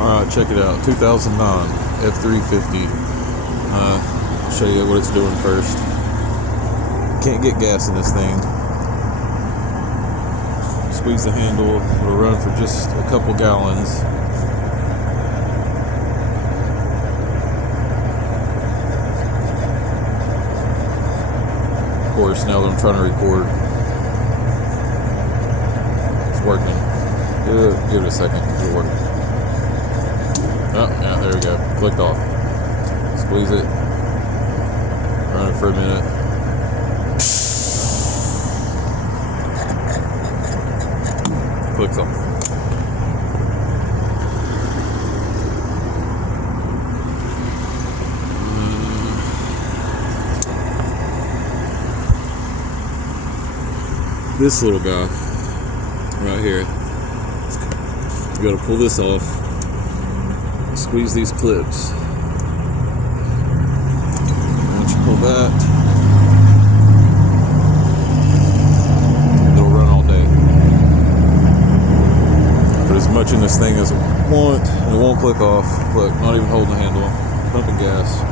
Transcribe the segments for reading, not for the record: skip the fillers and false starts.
Alright, check it out. 2009 F350. I'll show you what it's doing first. Can't get gas in this thing. Squeeze the handle, it'll run for just a couple gallons. Of course, now that I'm trying to record, it's working. Give it a second, it'll work. Oh, yeah, there we go. Clicked off. Squeeze it. Run it for a minute. Clicks off. This little guy right here. You gotta pull this off. Squeeze these clips. Once you pull that, it'll run all day. Put as much in this thing as I want, and it won't click off. Look, not even holding the handle. Pumping gas.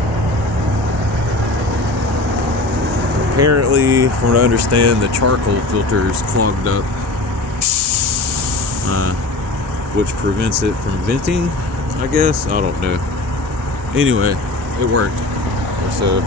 Apparently, from what I understand, the charcoal filter is clogged up, which prevents it from venting, I guess. I don't know. Anyway, it worked. So